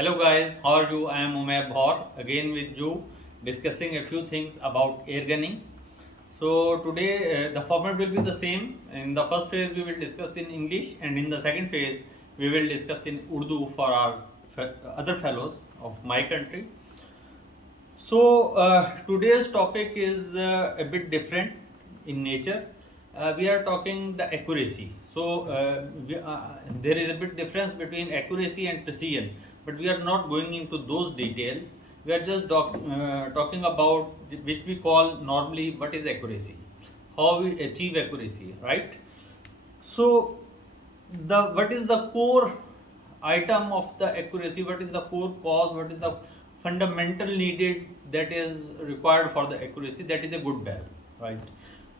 Hello guys, how are you? I am ummeed again with you discussing a few things about air gunning. So today the format will be the same. In the first phase we will discuss in English, and in the second phase we will discuss in Urdu for our other fellows of my country. So today's topic is a bit different in nature. We are talking the accuracy. So there is a bit difference between accuracy and precision, but we are not going into those details. We are just talking about which we call normally what is accuracy, how we achieve accuracy, right? So the what is the core item of the accuracy, what is the core cause, what is the fundamental needed that is required for the accuracy? That is a good barrel, right?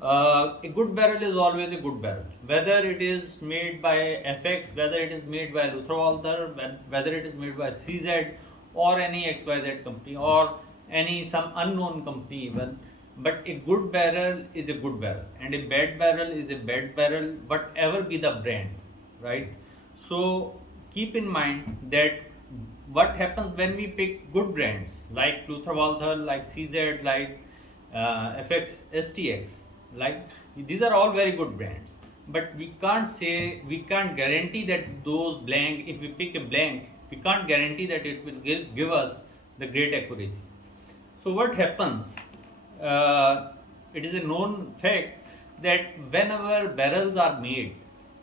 A good barrel is always a good barrel, whether it is made by FX, whether it is made by Lutherwalder, whether it is made by CZ or any XYZ company or any some unknown company even. But a good barrel is a good barrel and a bad barrel is a bad barrel, whatever be the brand, right? So keep in mind that what happens when we pick good brands like Lutherwalder, like CZ, like FX, STX, like these are all very good brands, but we can't guarantee that those blank, if we pick a blank, we can't guarantee that it will give us the great accuracy. So what happens? It is a known fact that whenever barrels are made,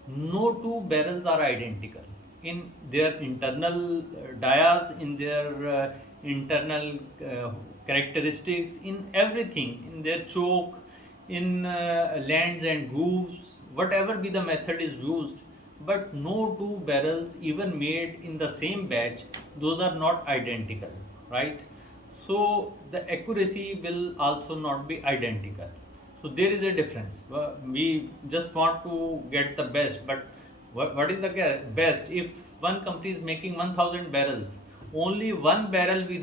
no two barrels are identical in their internal dias, in their internal characteristics, in everything, in their choke, in lands and grooves, whatever be the method is used. But no two barrels, even made in the same batch, those are not identical, right? So the accuracy will also not be identical. So there is a difference. We just want to get the best, but what is the best? If one company is making 1000 barrels, only one barrel will be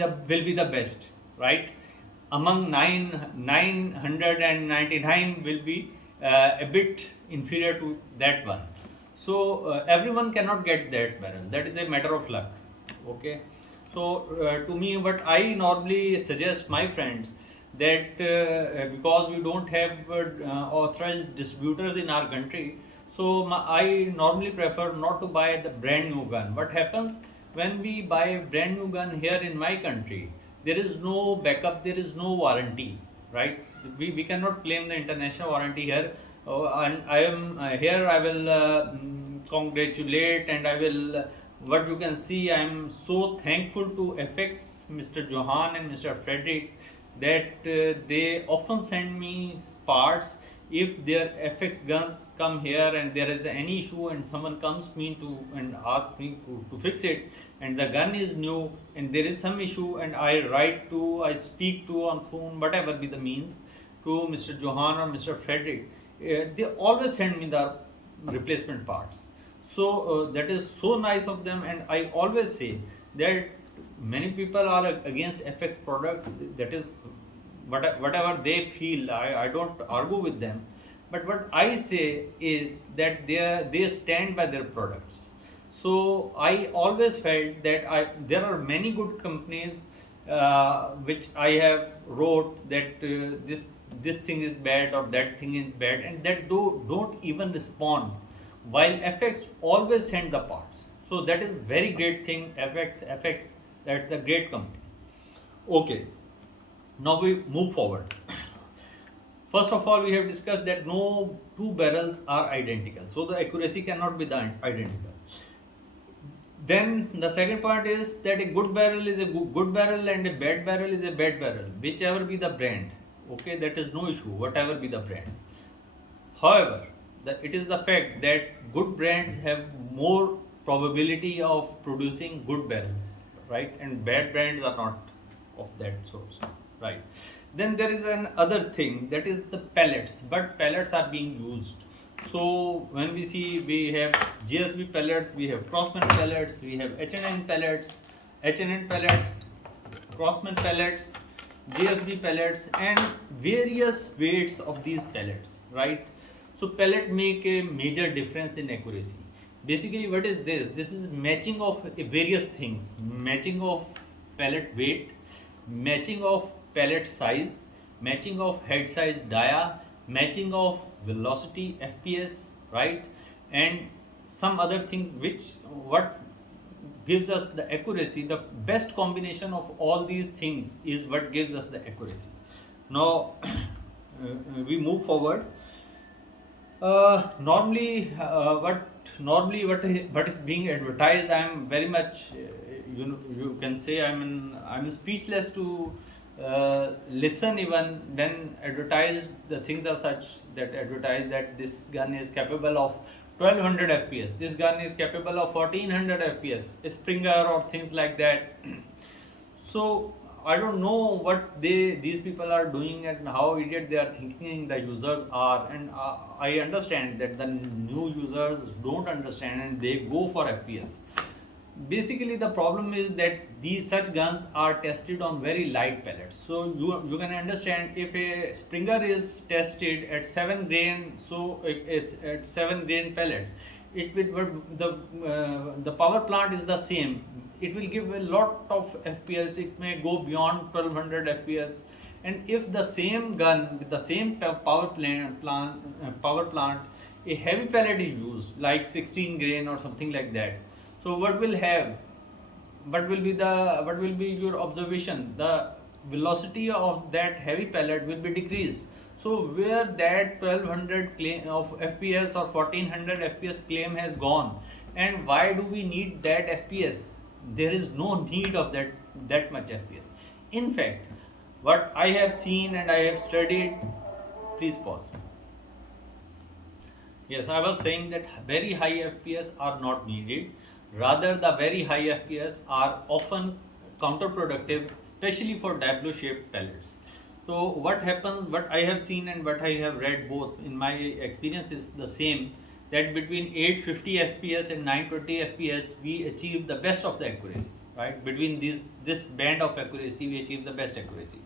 the best, right? Among 999 will be a bit inferior to that one. So everyone cannot get that barrel. That is a matter of luck. Okay. So to me, what I normally suggest my friends that because we don't have authorized distributors in our country, so I normally prefer not to buy the brand new gun. What happens when we buy a brand new gun here in my country? There is no backup, there is no warranty, right? We cannot claim the international warranty here. And I am here. I will congratulate, and I will. What you can see, I am so thankful to FX, Mr. Johan and Mr. Frederick, that they often send me parts. If their FX guns come here and there is any issue and someone comes me to and asks me to fix it, and the gun is new and there is some issue, and I speak to on phone, whatever be the means, to Mr. Johan or Mr. Frederick, they always send me the replacement parts. So that is so nice of them, and I always say that many people are against FX products. That is whatever they feel. I don't argue with them, but what I say is that they stand by their products. So I always felt that there are many good companies which I have wrote that this thing is bad or that thing is bad, and that don't even respond, while FX always send the parts. So that is very great thing. FX, that's the great company. Okay, now we move forward. First of all, we have discussed that no two barrels are identical, so the accuracy cannot be identical. Then the second point is that a good barrel is a good barrel and a bad barrel is a bad barrel, whichever be the brand. Okay, that is no issue, whatever be the brand. However, it is the fact that good brands have more probability of producing good barrels, right? And bad brands are not of that source, right? Then there is another thing, that is the pellets. But pellets are being used. So when we see, we have GSB pellets, we have Crossman pellets, we have HNN pellets, Crossman pellets, GSB pellets, and various weights of these pellets, right? So pellet make a major difference in accuracy. Basically, what is this? This is matching of various things: matching of pellet weight, matching of pellet size, matching of head size dia, matching of velocity FPS, right? And some other things which what gives us the accuracy. The best combination of all these things is what gives us the accuracy. Now we move forward. What is being advertised, I'm very much you can say I'm speechless to listen even when advertised. The things are such that advertise that this gun is capable of 1200 fps, this gun is capable of 1400 fps, a Springer or things like that. So I don't know what these people are doing and how idiot they are thinking the users are, and I understand that the new users don't understand and they go for FPS. Basically, the problem is that these such guns are tested on very light pellets. So you can understand, if a Springer is tested at 7 grain, so it's at 7 grain pellets, it will the power plant is the same. It will give a lot of FPS. It may go beyond 1200 FPS. And if the same gun with the same power plant, a heavy pellet is used like 16 grain or something like that. So what will be your observation? The velocity of that heavy pellet will be decreased. So where that 1200 claim of FPS or 1400 FPS claim has gone, and why do we need that FPS? There is no need of that much FPS. In fact, what I have seen and I have studied, please pause. Yes, I was saying that very high FPS are not needed. Rather, the very high FPS are often counterproductive, especially for W shaped pellets. So, what happens, what I have seen and what I have read both in my experience is the same, that between 850 FPS and 920 FPS, we achieve the best of the accuracy, right? Between this band of accuracy, we achieve the best accuracy.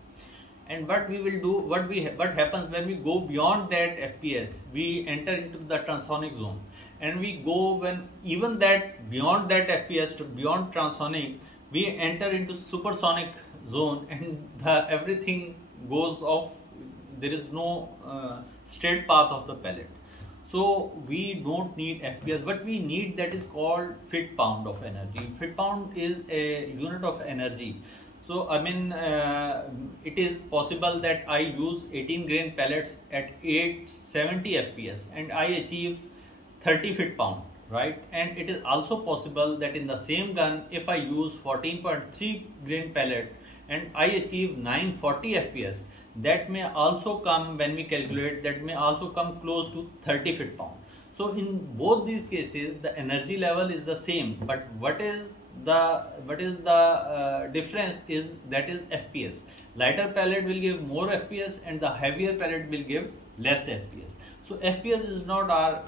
And what we will do, what happens when we go beyond that FPS, we enter into the transonic zone, and we go when even that beyond that FPS to beyond transonic, we enter into supersonic zone, and everything goes off. There is no straight path of the pellet. So we don't need FPS, but we need, that is called fit pound of energy. Fit pound is a unit of energy. So it is possible that I use 18 grain pellets at 870 FPS and I achieve 30 fit pound, right? And it is also possible that in the same gun, if I use 14.3 grain pellet and I achieve 940 FPS, that may also come, when we calculate, that may also come close to 30 fit pound. So in both these cases, the energy level is the same, but what is the difference is that is FPS. Lighter pellet will give more FPS and the heavier pellet will give less FPS. So FPS is not our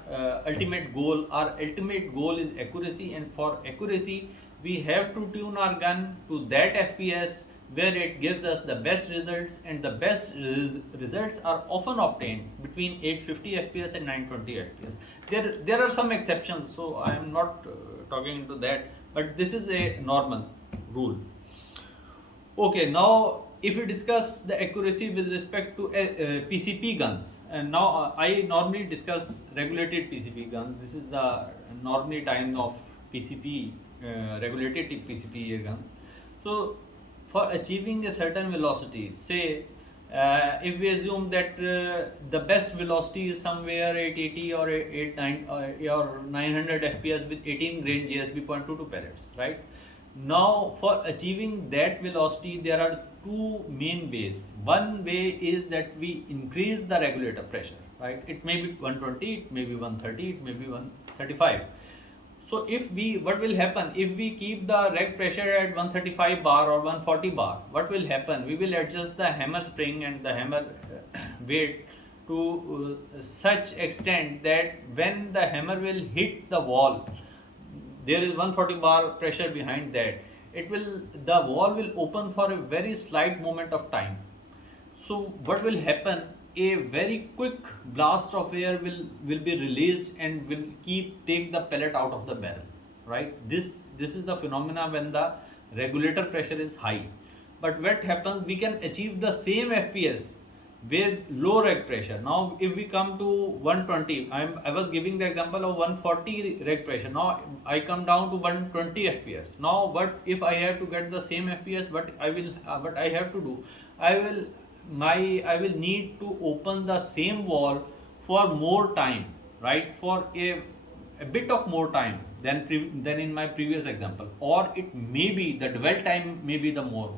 ultimate goal. Our ultimate goal is accuracy, and for accuracy we have to tune our gun to that FPS where it gives us the best results, and the best results are often obtained between 850 FPS and 920 FPS. There are some exceptions, so I am not talking into that, but this is a normal rule. Okay, now if we discuss the accuracy with respect to PCP guns, and now I normally discuss regulated PCP guns. This is the normally time of PCP, regulated PCP guns. So for achieving a certain velocity, say if we assume that the best velocity is somewhere 880 or 89 or 900 FPS with 18 grain GSB 0.22 pellets, right? Now for achieving that velocity, there are two main ways. One way is that we increase the regulator pressure, right? It may be 120, it may be 130, it may be 135. So what will happen if we keep the reg pressure at 135 bar or 140 bar? What will happen? We will adjust the hammer spring and the hammer weight to such extent that when the hammer will hit the wall, there is 140 bar pressure behind that. The wall will open for a very slight moment of time. So what will happen? a very quick blast of air will be released and will take the pellet out of the barrel, right? This is the phenomena when the regulator pressure is high. But what happens, we can achieve the same fps with low reg pressure. Now if we come to 120, I was giving the example of 140 reg pressure. Now I come down to 120 fps. Now what if I have to get the same fps, what I have to do, I will need to open the same wall for more time, right? For a bit of more time than in my previous example, or it may be the dwell time may be the more.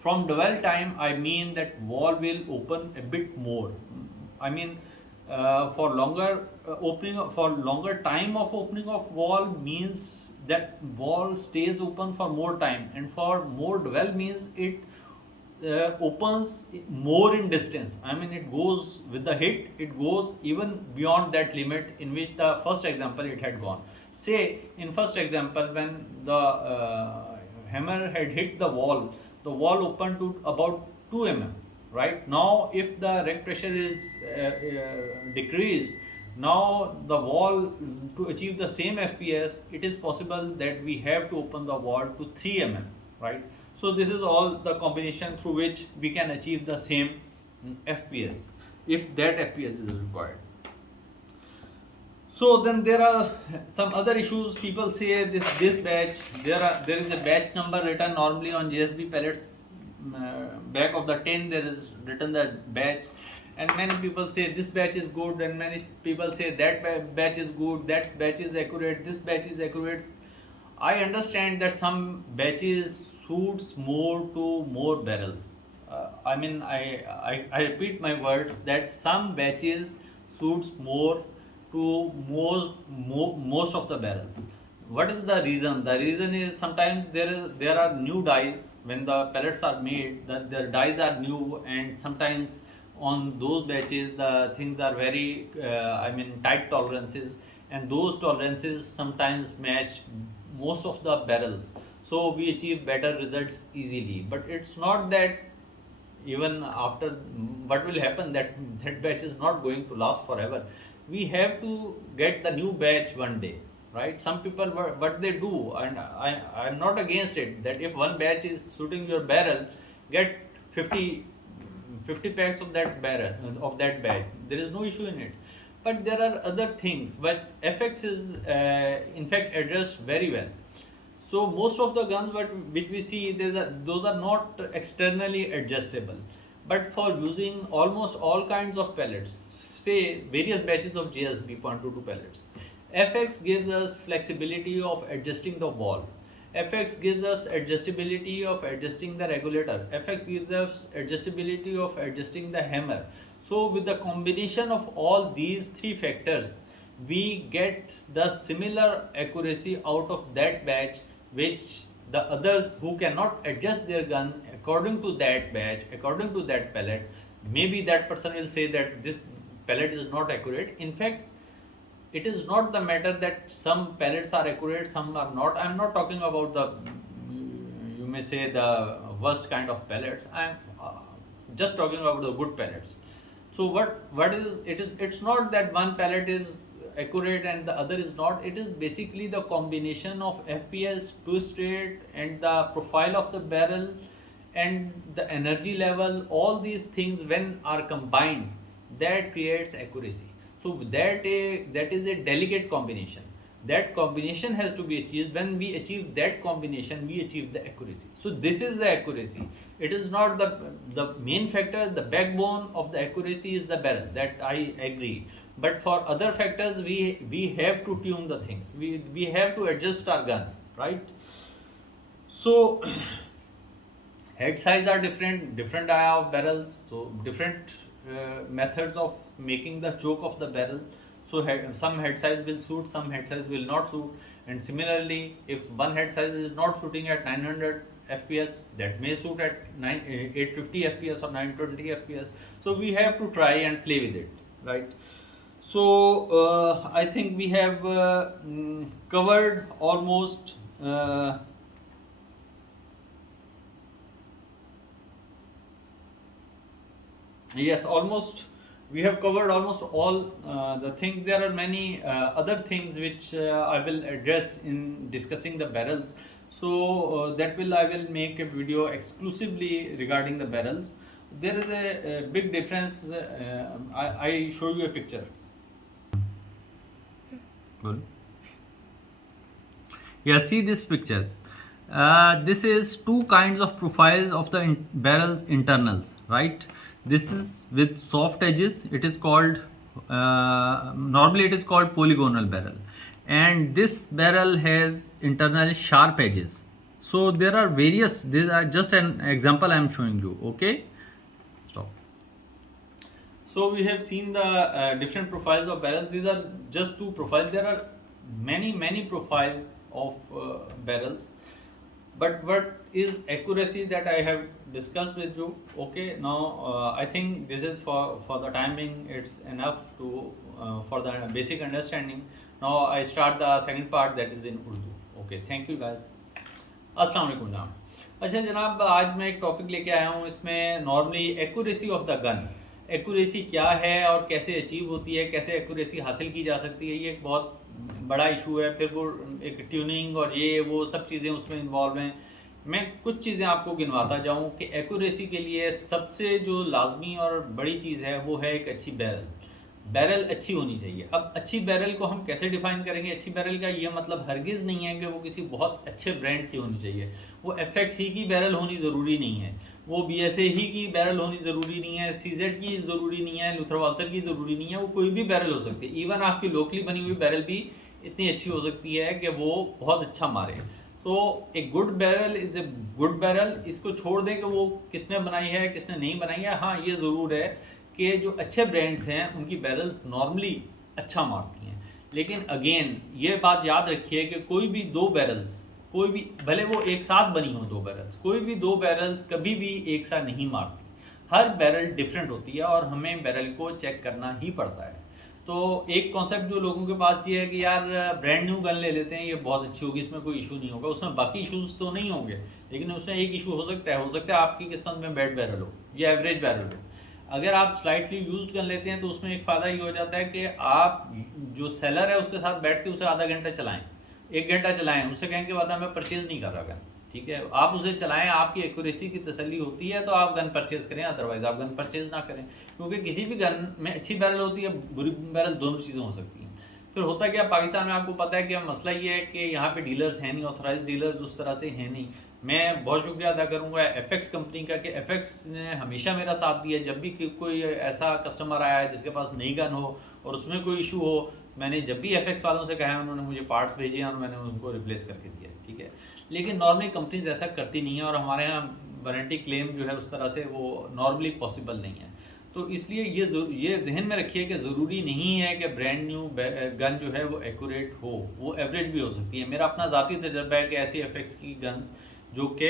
From dwell time, I mean that wall will open a bit more. I mean, for longer for longer time of opening of wall means that wall stays open for more time, and for more dwell means it opens more in distance. I mean, it goes with the hit, it goes even beyond that limit in which the first example it had gone. Say in first example, when the hammer had hit the wall opened to about 2 mm. Right now, if the reg pressure is decreased, now the wall, to achieve the same fps, it is possible that we have to open the wall to 3 mm, right? So this is all the combination through which we can achieve the same fps, if that fps is required. So then there are some other issues. People say this batch, there is a batch number written normally on JSB pellets, back of the tin there is written the batch, and many people say this batch is good, and many people say that batch is good, that batch is accurate, this batch is accurate. I understand that some batches suits more to more barrels. I repeat my words that some batches suits more to most of the barrels. What is the reason? The reason is sometimes there are new dies when the pellets are made. That the dies are new, and sometimes on those batches the things are very tight tolerances, and those tolerances sometimes match most of the barrels. So we achieve better results easily. But it's not that even after, what will happen, that batch is not going to last forever. We have to get the new batch one day, right? Some people, what they do, and I'm not against it, that if one batch is suiting your barrel, get 50 packs of that barrel, of that batch. There is no issue in it. But there are other things, but FX is in fact addressed very well. So most of the guns which we see, those are not externally adjustable. But for using almost all kinds of pellets, say various batches of JSB 0.22 pellets, FX gives us flexibility of adjusting the wall. FX gives us adjustability of adjusting the regulator. FX gives us adjustability of adjusting the hammer. So with the combination of all these three factors, we get the similar accuracy out of that batch, which the others who cannot adjust their gun according to that batch, according to that pellet, maybe that person will say that this pellet is not accurate. In fact, it is not the matter that some pellets are accurate, some are not. I'm not talking about the, you may say, the worst kind of pellets. I'm just talking about the good pellets. So what is it is, it's not that one pellet is accurate and the other is not. It is basically the combination of FPS, twist rate, and the profile of the barrel and the energy level. All these things when are combined, that creates accuracy. So that is a delicate combination. That combination has to be achieved. When we achieve that combination, we achieve the accuracy. So this is the accuracy. It is not the main factor. The backbone of the accuracy is the barrel. That I agree. But for other factors, we have to tune the things. We have to adjust our gun, right? So head size are different dia of barrels. So different methods of making the choke of the barrel. So some head size will suit, some head size will not suit, and similarly, if one head size is not suiting at 900 fps, that may suit at 850 fps or 920 fps. So we have to try and play with it, right? So I think we have covered almost yes, almost we have covered almost all the things. There are many other things which I will address in discussing the barrels. So I will make a video exclusively regarding the barrels. There is a big difference. I show you a picture. Good. Yeah, see this picture. This is two kinds of profiles of the barrel's internals, right? This is with soft edges. It is called, normally it is called polygonal barrel. And this barrel has internal sharp edges. So there are various, these are just an example I am showing you, okay? Stop. So we have seen the different profiles of barrels. These are just two profiles. There are many profiles of barrels, but what is accuracy that I have discussed with you. Okay, now I think this is for the time being, it's enough to for the basic understanding. Now I start the second part, that is in Urdu. Okay, thank you guys. अस्सलाम वालेकुम जनाब. अच्छा जनाब, आज मैं एक टॉपिक लेके आया हूँ. इसमें normally accuracy of the gun, accuracy क्या है और कैसे अचीव होती है, कैसे एक्यूरेसी हासिल की जा सकती है, ये एक बहुत बड़ा इशू है. फिर वो एक ट्यूनिंग और ये वो सब चीज़ें उसमें इन्वॉल्व हैं. मैं कुछ चीज़ें आपको गिनवाता जाऊँ कि एक्यूरेसी के लिए सबसे जो लाजमी और बड़ी चीज़ है वो है एक अच्छी बैरल अच्छी होनी चाहिए. अब अच्छी बैरल को हम कैसे डिफाइन करेंगे? अच्छी बैरल का ये मतलब हरगिज़ नहीं है कि वो किसी बहुत अच्छे ब्रांड की होनी चाहिए. वो एफएक्स ही की बैरल होनी ज़रूरी नहीं है, वो बीएसए ही की बैरल होनी ज़रूरी नहीं है, सीजेड की ज़रूरी नहीं है, लूथर वाल्टर की ज़रूरी नहीं है. वो कोई भी बैरल हो सकती है. इवन आपकी लोकली बनी हुई बैरल भी इतनी अच्छी हो सकती है कि वो बहुत अच्छा मारे. तो एक good barrel is a good barrel. इसको छोड़ दें कि वो किसने बनाई है किसने नहीं बनाई है. हाँ, ये ज़रूर है कि जो अच्छे ब्रांड्स हैं उनकी बैरल्स नॉर्मली अच्छा मारती हैं. लेकिन अगेन ये बात याद रखिए कि कोई भी दो बैरल्स, कोई भी भले वो एक साथ बनी हो दो बैरल्स, कोई भी दो बैरल्स कभी भी एक साथ नहीं मारती. हर बैरल डिफरेंट होती है और हमें बैरल को चेक करना ही पड़ता है. तो एक कॉन्सेप्ट जो लोगों के पास ये है कि यार ब्रांड न्यू गन ले लेते हैं, ये बहुत अच्छी होगी, इसमें कोई इशू नहीं होगा. उसमें बाकी इशूज़ तो नहीं होंगे, लेकिन उसमें एक इशू हो सकता है आपकी किस्मत में बैड बैरल हो या एवरेज बैरल हो. अगर आप स्लाइटली यूज्ड गन लेते हैं तो उसमें एक फ़ायदा ये हो जाता है कि आप जो सेलर है उसके साथ बैठ के उसे आधा घंटा चलाएं, 1 घंटा चलाएं, उससे कहें कि वरना मैं परचेज़ नहीं कर रहा गन. ठीक है, आप उसे चलाएं, आपकी एक्यूरेसी की तसल्ली होती है तो आप गन परचेज़ करें, अदरवाइज़ आप गन परचेज़ ना करें. क्योंकि किसी भी गन में अच्छी बैरल होती है, बुरी बैरल, दोनों चीज़ें हो सकती हैं. फिर होता क्या, पाकिस्तान में आपको पता है कि मसला ये है कि यहाँ पे डीलर्स हैं नहीं, ऑथराइज डीलर्स उस तरह से हैं नहीं. मैं बहुत शुक्रिया अदा करूँगा एफएक्स कंपनी का कि एफएक्स ने हमेशा मेरा साथ दिया. जब भी कोई ऐसा कस्टमर आया है जिसके पास नई गन हो और उसमें कोई इशू हो, मैंने जब भी एफएक्स वालों से कहा है उन्होंने मुझे पार्ट्स भेजे और मैंने उनको रिप्लेस करके दिया. ठीक है, लेकिन नॉर्मली कंपनीज ऐसा करती नहीं है और हमारे यहाँ वारंटी क्लेम जो है उस तरह से वो नॉर्मली पॉसिबल नहीं है. तो इसलिए ये जहन में रखिए कि ज़रूरी नहीं है कि ब्रांड न्यू गन जो है वो एक्यूरेट हो, वो एवरेज भी हो सकती है. मेरा अपना ज़ाती तजर्बा है कि ऐसी एफएक्स की गन्स जो कि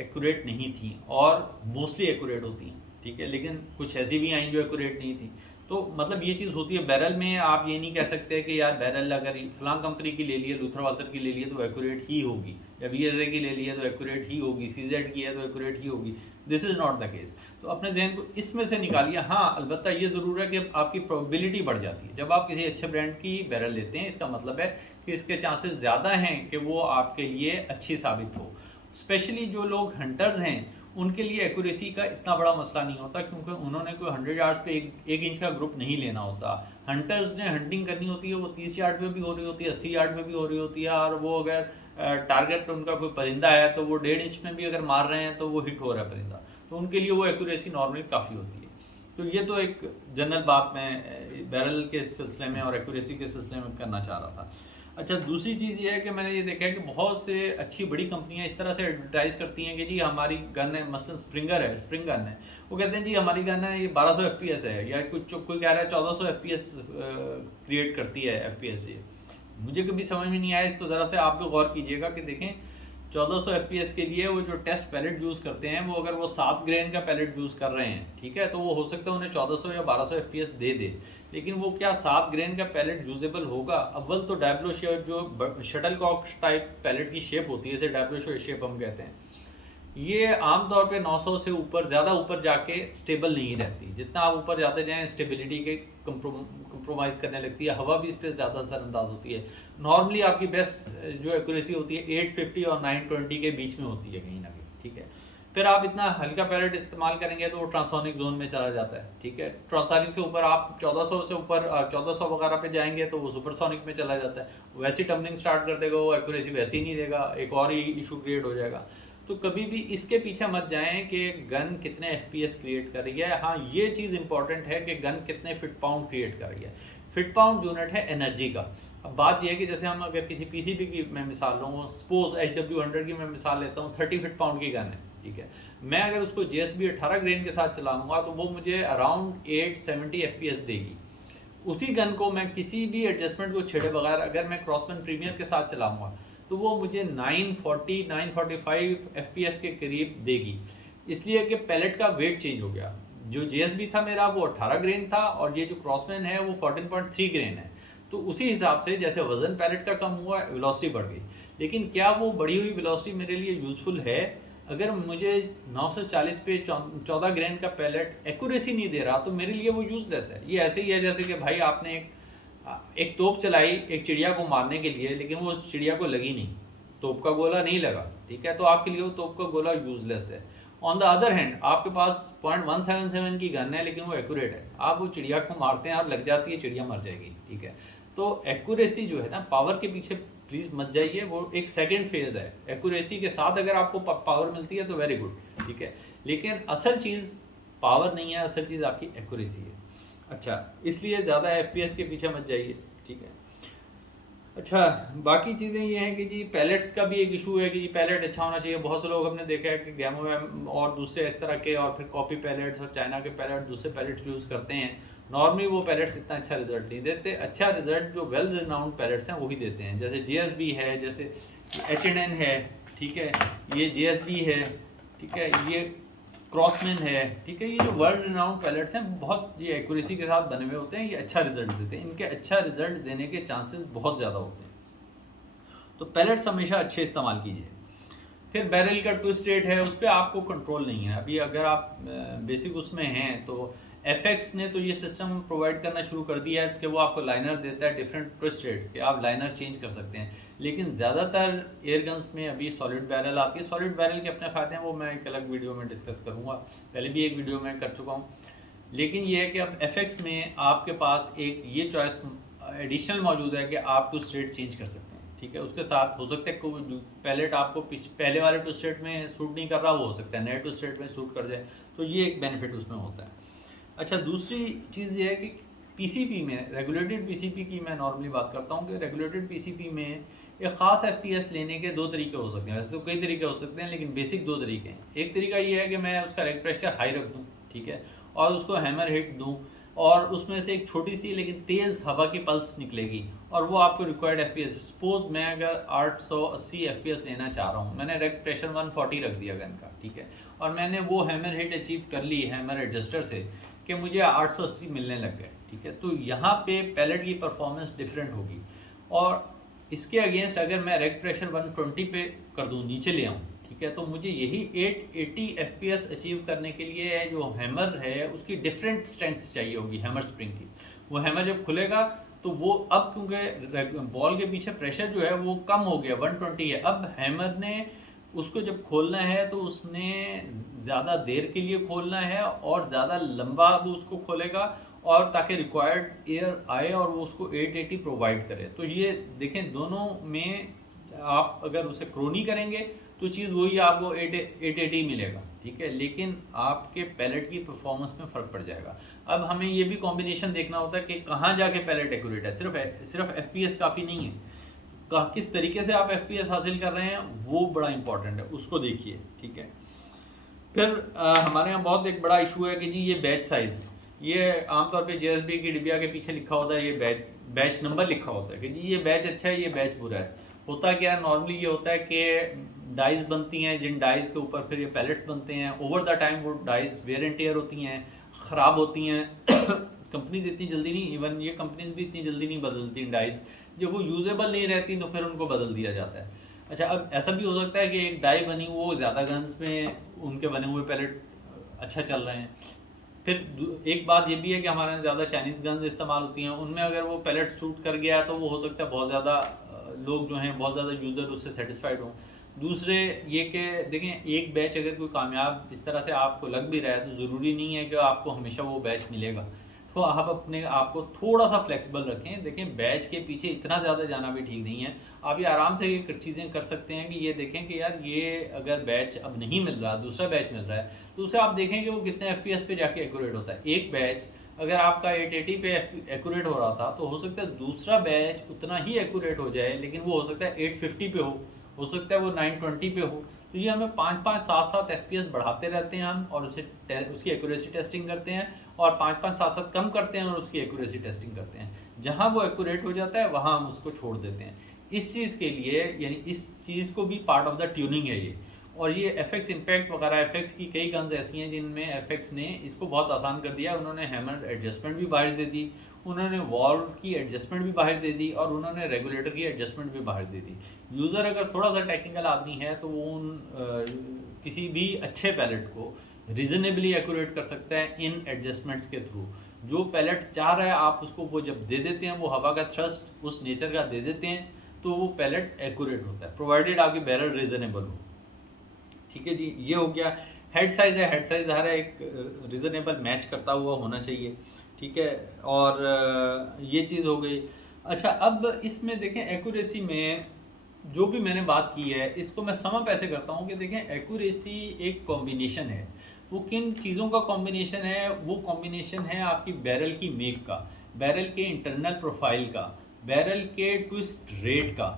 एक्यूरेट नहीं थी और मोस्टली एक्यूरेट होती हैं. ठीक है, लेकिन कुछ ऐसी भी आई जो एक्यूरेट नहीं थी. तो मतलब ये चीज़ होती है. बैरल में आप ये नहीं कह सकते कि यार बैरल अगर फलां कंपनी की ले लिए, लूथर वाल्टर की ले लिए तो एक्यूरेट ही होगी, या बीएसए की ले लिए तो एक्यूरेट ही होगी, सीजेड की है तो एक्यूरेट ही होगी. This is not the case. तो अपने जहन को इसमें से निकालिए. हाँ, अलबत्ता ये ज़रूर है कि आपकी प्रोबेबिलिटी बढ़ जाती है जब आप किसी अच्छे ब्रांड की बैरल लेते हैं. इसका मतलब है कि इसके चांसेस ज़्यादा हैं कि वो आपके लिए अच्छी साबित हो. स्पेशली जो लोग हंटर्स हैं उनके लिए एक्यूरेसी का इतना बड़ा मसला नहीं होता, क्योंकि उन्होंने कोई 100 यार्ड्स पे एक इंच का ग्रुप नहीं लेना होता. हंटर्स ने हंटिंग करनी होती है, वो 30 यार्ड पे भी हो रही होती है, 80 यार्ड में भी हो रही होती है. और वो अगर टारगेट उनका कोई परिंदा है तो वो 1.5 इंच में भी अगर मार रहे हैं तो वो हिट हो रहा है परिंदा, तो उनके लिए वो एक्यूरेसी नॉर्मली काफ़ी होती है. तो ये तो एक जनरल बात मैं बैरल के सिलसिले में और एक्यूरेसी के सिलसिले में करना चाह रहा था. अच्छा, दूसरी चीज़ ये है कि मैंने ये देखा है कि बहुत से अच्छी बड़ी कंपनियां इस तरह से एडवर्टाइज़ करती हैं कि जी हमारी गन है, मसलन स्प्रिंग गन है, वो कहते हैं जी हमारी गन है ये 1200 FPS है, या कोई कह रहा है 1400 FPS क्रिएट करती है FPS से. मुझे कभी समझ में नहीं आया. इसको ज़रा से आप भी गौर कीजिएगा कि देखें 1400 FPS के लिए वो जो टेस्ट पैलेट यूज़ करते हैं, वो अगर वो 7 ग्रेन का पैलेट यूज़ कर रहे हैं, ठीक है, तो वो हो सकता है उन्हें 1400 या 1200 FPS दे. लेकिन वो क्या 7 ग्रेन का पैलेट यूजेबल होगा? अव्वल तो डायब्लो शेप जो शटल कॉक टाइप पैलेट की शेप होती है, इसे डायब्लो शेप हम कहते हैं, ये आमतौर पे 900 से ऊपर, ज़्यादा ऊपर जाके स्टेबल नहीं रहती। जितना आप ऊपर जाते जाएँ स्टेबिलिटी के कंप्रोमाइज़ करने लगती है, हवा भी इस पर ज़्यादा असरअंदाज होती है। नॉर्मली आपकी बेस्ट जो एक्यूरेसी होती है 850 और 920 के बीच में होती है कहीं ना कहीं, ठीक है। फिर आप इतना हल्का पैलेट इस्तेमाल करेंगे तो वो ट्रांसोनिक जोन में चला जाता है, ठीक है। ट्रांसोनिक से ऊपर आप 1400 से ऊपर 1400 वगैरह पे जाएंगे तो वो सुपरसोनिक में चला जाता है। वैसी टम्बलिंग स्टार्ट कर देगा, वो एक्यूरेसी वैसी नहीं देगा, एक और ही इशू क्रिएट हो जाएगा। तो कभी भी इसके पीछे मत जाएं कि गन कितने FPS क्रिएट कर रही है। हाँ, ये चीज़ इंपॉर्टेंट है कि गन कितने फिट पाउंड क्रिएट कर रही है। फिट पाउंड यूनिट है एनर्जी का। अब बात यह है कि जैसे हम अगर किसी PCP की मैं मिसाल लूँ, सपोज HW100 की मैं मिसाल लेता हूँ, 30 फिट पाउंड की गन है, ठीक है। मैं अगर उसको JSB 18 ग्रेन के साथ चलाऊंगा तो वो मुझे अराउंड 870 FPS देगी। उसी गन को मैं किसी भी एडजस्टमेंट को छेड़े बगैर अगर मैं क्रॉसमैन प्रीमियर के साथ चलाऊंगा तो वो मुझे 940 945 FPS के करीब देगी। इसलिए कि पैलेट का वेट चेंज हो गया। जो JSB था मेरा वो 18 ग्रेन था और ये जो क्रॉसमैन है वो 14.3 ग्रेन है। तो उसी हिसाब से जैसे वजन पैलेट का कम हुआ, वेलोसिटी बढ़ गई। लेकिन क्या वो बढ़ी हुई वेलोसिटी मेरे लिए यूजफुल है? अगर मुझे 940 पे 14 ग्रेन का पैलेट एक्यूरेसी नहीं दे रहा तो मेरे लिए वो यूजलेस है। ये ऐसे ही है जैसे कि भाई आपने एक तोप चलाई एक चिड़िया को मारने के लिए, लेकिन वो उस चिड़िया को लगी नहीं, तोप का गोला नहीं लगा, ठीक है। तो आपके लिए वो तोप का गोला यूजलेस है। ऑन द अदर हैंड आपके पास .177 की गन है लेकिन वो एक्यूरेट है, आप वो चिड़िया को मारते हैं और लग जाती है, चिड़िया मर जाएगी, ठीक है। तो एक्यूरेसी जो है ना, पावर के पीछे प्लीज़ मत जाइए, वो एक सेकेंड फेज है। एक्यूरेसी के साथ अगर आपको पावर मिलती है तो वेरी गुड, ठीक है। लेकिन असल चीज़ पावर नहीं है, असल चीज़ आपकी एक्यूरेसी है। अच्छा, इसलिए ज़्यादा FPS के पीछे मत जाइए, ठीक है। अच्छा, बाकी चीज़ें ये हैं कि जी पैलेट्स का भी एक इशू है कि जी पैलेट अच्छा होना चाहिए। बहुत से लोग हमने देखा है कि गैमो और दूसरे इस तरह के और फिर कॉपी पैलेट्स और चाइना के पैलेट, दूसरे पैलेट्स यूज़ करते हैं। नॉर्मली वो पैलेट्स इतना अच्छा रिजल्ट नहीं देते। अच्छा रिजल्ट जो वेल रिनाउंड पैलेट्स हैं वही देते हैं, जैसे JSB है, जैसे H&N है, ठीक है, ये JSB है, ठीक है, ये क्रॉसमैन है, ठीक है। ये जो वर्ल्ड रिनाउंड पैलेट्स हैं बहुत ये एक्यूरेसी के साथ बने हुए होते हैं, ये अच्छा रिजल्ट देते हैं, इनके अच्छा रिजल्ट देने के चांसेस बहुत ज़्यादा होते हैं। तो पैलेट्स हमेशा अच्छे इस्तेमाल कीजिए। फिर बैरल का ट्विस्ट रेट है, उस पर आपको कंट्रोल नहीं है। अभी अगर आप बेसिक उसमें हैं तो FX ने तो ये सिस्टम प्रोवाइड करना शुरू कर दिया है कि वो आपको लाइनर देता है डिफरेंट ट्विस्ट रेट्स के, आप लाइनर चेंज कर सकते हैं। लेकिन ज़्यादातर एयरगन्स में अभी सॉलिड बैरल आती है। सॉलिड बैरल के अपने फ़ायदे हैं, वो मैं एक अलग वीडियो में डिस्कस करूँगा, पहले भी एक वीडियो में कर चुका हूँ। लेकिन ये है कि अब FX में आपके पास एक ये चॉइस एडिशनल मौजूद है कि आप ट्विस्ट रेट चेंज कर सकते हैं, ठीक है। उसके साथ हो सकता है कोई जो पैलेट आपको पहले वाले ट्विस्ट रेट में सूट नहीं कर रहा, वो हो सकता है नए ट्विस्ट रेट में सूट कर जाए, तो ये एक बेनिफिट उसमें होता है। अच्छा, दूसरी चीज़ ये है कि PCP में, रेगुलेटेड PCP की मैं नॉर्मली बात करता हूँ कि रेगुलेटेड PCP में एक ख़ास FPS लेने के दो तरीके हो सकते हैं। वैसे तो कई तरीके हो सकते हैं लेकिन बेसिक दो तरीके हैं। एक तरीका ये है कि मैं उसका रेग प्रेशर हाई रख दूँ, ठीक है, और उसको हैमर हिट दूँ और उसमें से एक छोटी सी लेकिन तेज़ हवा की पल्स निकलेगी और वो आपको रिक्वायर्ड FPS, सपोज मैं अगर 880 FPS लेना चाह रहा हूँ, मैंने रेग प्रेशर 140 रख दिया गन का, ठीक है, और मैंने वो हैमर हिट अचीव कर ली हैमर एडजस्टर से कि मुझे 880 मिलने लग गए, ठीक है। तो यहाँ पे पैलेट की परफॉर्मेंस डिफरेंट होगी। और इसके अगेंस्ट अगर मैं रेग प्रेशर 120 पे कर दूँ, नीचे ले आऊँ, ठीक है, तो मुझे यही 880 FPS अचीव करने के लिए जो हैमर है उसकी डिफरेंट स्ट्रेंथ चाहिए होगी, हैमर स्प्रिंग की। वो हैमर जब खुलेगा तो वो अब क्योंकि बॉल के पीछे प्रेशर जो है वो कम हो गया, 120 है, अब हैमर ने उसको जब खोलना है तो उसने ज़्यादा देर के लिए खोलना है और ज़्यादा लंबा वो उसको खोलेगा और ताकि रिक्वायर्ड एयर आए और वो उसको 880 प्रोवाइड करे। तो ये देखें, दोनों में आप अगर उसे क्रोनी करेंगे तो चीज़ वही आपको 880 मिलेगा, ठीक है, लेकिन आपके पैलेट की परफॉर्मेंस में फ़र्क पड़ जाएगा। अब हमें ये भी कॉम्बिनेशन देखना होता है कि कहाँ जाके पैलेट एक्यूरेट है। सिर्फ FPS काफ़ी नहीं है, किस तरीके से आप FPS हासिल कर रहे हैं वो बड़ा इंपॉर्टेंट है, उसको देखिए, ठीक है। फिर हमारे यहाँ बहुत एक बड़ा इशू है कि जी ये बैच साइज़, ये आमतौर पे JSB की डिबिया के पीछे लिखा होता है, ये बैच नंबर लिखा होता है कि जी ये बैच अच्छा है, ये बैच बुरा है। होता क्या है, नॉर्मली ये होता है कि डाइज बनती हैं, जिन डाइज के ऊपर फिर ये पैलेट्स बनते हैं। ओवर द टाइम वो डाइज वेयर एंड टेयर होती हैं, ख़राब होती हैं। कंपनीज इतनी जल्दी नहीं, इवन ये कंपनीज भी इतनी जल्दी नहीं बदलती डाइज, जब वो यूजेबल नहीं रहती तो फिर उनको बदल दिया जाता है। अच्छा, अब ऐसा भी हो सकता है कि एक डाई बनी वो ज़्यादा गन्स में उनके बने हुए पैलेट अच्छा चल रहे हैं। फिर एक बात ये भी है कि हमारे यहाँ ज़्यादा चाइनीज़ गन्स इस्तेमाल होती हैं, उनमें अगर वो पैलेट सूट कर गया तो वो हो सकता है बहुत ज़्यादा लोग जो हैं, बहुत ज़्यादा यूज़र उससे सेटिस्फाइड हों। दूसरे ये कि देखें, एक बैच अगर कोई कामयाब इस तरह से आपको लग भी रहा है तो ज़रूरी नहीं है कि आपको हमेशा वो बैच मिलेगा। तो आप अपने आप को थोड़ा सा फ्लेक्सिबल रखें। देखें, बैच के पीछे इतना ज़्यादा जाना भी ठीक नहीं है। आप ये आराम से ये चीज़ें कर सकते हैं कि ये देखें कि यार ये अगर बैच अब नहीं मिल रहा, दूसरा बैच मिल रहा है, तो उसे आप देखें कि वो कितने FPS पे जाके एक्यूरेट होता है। एक बैच अगर आपका 880 पे एक्यूरेट हो रहा था तो हो सकता है दूसरा बैच उतना ही एक्यूरेट हो जाए, लेकिन वो हो सकता है 850 पे हो सकता है वो 920 पे हो। तो ये हमें 5-5, 7-7 FPS बढ़ाते रहते हैं हम, और उसे उसकी एक्यूरेसी टेस्टिंग करते हैं, और 5-5, 7-7 कम करते हैं और उसकी एक्यूरेसी टेस्टिंग करते हैं। जहाँ वो एक्यूरेट हो जाता है वहाँ हम उसको छोड़ देते हैं। इस चीज़ के लिए, यानी इस चीज़ को भी पार्ट ऑफ द ट्यूनिंग है ये। और ये एफएक्स इम्पैक्ट वगैरह, एफएक्स की कई गन्स ऐसी हैं जिनमें एफएक्स ने इसको बहुत आसान कर दिया। उन्होंने हैमर एडजस्टमेंट भी बाहर दे दी, उन्होंने वॉल्व की एडजस्टमेंट भी बाहर दे दी, और उन्होंने रेगुलेटर की एडजस्टमेंट भी बाहर दे दी। यूज़र अगर थोड़ा सा टेक्निकल आदमी है तो वो किसी भी अच्छे पैलेट को रीजनेबली एक्यूरेट कर सकता है इन एडजस्टमेंट्स के थ्रू। जो पैलेट चाह रहा है आप उसको वो जब दे देते हैं, वो हवा का थ्रस्ट उस नेचर का दे देते हैं, तो वो पैलेट एक्यूरेट होता है, प्रोवाइडेड आपकी बैरल रीजनेबल हो। ठीक है जी, ये हो गया। हेड साइज़ है, हेड साइज़ हर एक रीज़नेबल मैच करता हुआ होना चाहिए। ठीक है, और ये चीज़ हो गई। अच्छा, अब इसमें देखें एक्यूरेसी में जो भी मैंने बात की है, इसको मैं सम अप ऐसे करता हूँ कि देखें, एक्यूरेसी एक कॉम्बिनेशन है। वो किन चीज़ों का कॉम्बिनेशन है? वो कॉम्बिनेशन है आपकी बैरल की मेक का, बैरल के इंटरनल प्रोफाइल का, बैरल के ट्विस्ट रेट का,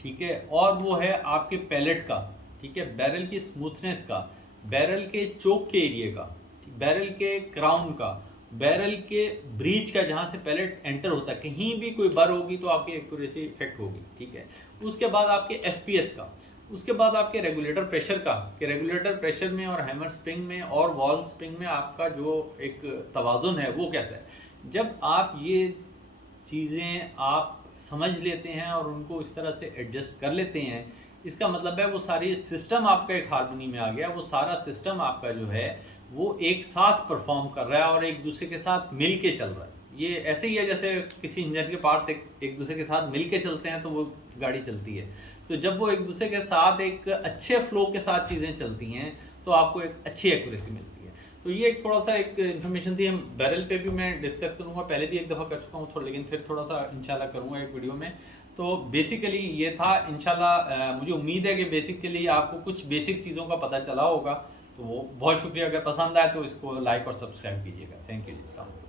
ठीक है, और वो है आपके पैलेट का, ठीक है, बैरल की स्मूथनेस का, बैरल के चोक के एरिया का, बैरल के क्राउन का, बैरल के ब्रीच का, जहाँ से पैलेट एंटर होता है, कहीं भी कोई बर होगी तो आपकी एक्यूरेसी इफेक्ट होगी। ठीक है, उसके बाद आपके FPS का, उसके बाद आपके रेगुलेटर प्रेशर का, कि रेगुलेटर प्रेशर में और हैमर स्प्रिंग में और वॉल स्प्रिंग में आपका जो एक तवाज़ुन है वो कैसा है। जब आप ये चीज़ें आप समझ लेते हैं और उनको इस तरह से एडजस्ट कर लेते हैं, इसका मतलब है वो सारी सिस्टम आपका एक हार्मनी में आ गया। वो सारा सिस्टम आपका जो है वो एक साथ परफॉर्म कर रहा है और एक दूसरे के साथ मिल के चल रहा है। ये ऐसे ही है जैसे किसी इंजन के पार्ट्स एक दूसरे के साथ मिल के चलते हैं तो वो गाड़ी चलती है। तो जब वो एक दूसरे के साथ एक अच्छे फ्लो के साथ चीज़ें चलती हैं तो आपको एक अच्छी एक्यूरेसी मिलती है। तो ये एक थोड़ा सा एक इन्फॉर्मेशन थी। हम बैरल पे भी मैं डिस्कस करूँगा, पहले भी एक दफ़ा कर चुका हूँ थोड़ा, लेकिन फिर थोड़ा सा इंशाल्लाह करूँगा एक वीडियो में। तो बेसिकली ये था। इंशाल्लाह मुझे उम्मीद है कि बेसिकली आपको कुछ बेसिक चीज़ों का पता चला होगा। तो वो बहुत शुक्रिया। अगर पसंद आए तो इसको लाइक और सब्सक्राइब कीजिएगा। Thank you ji.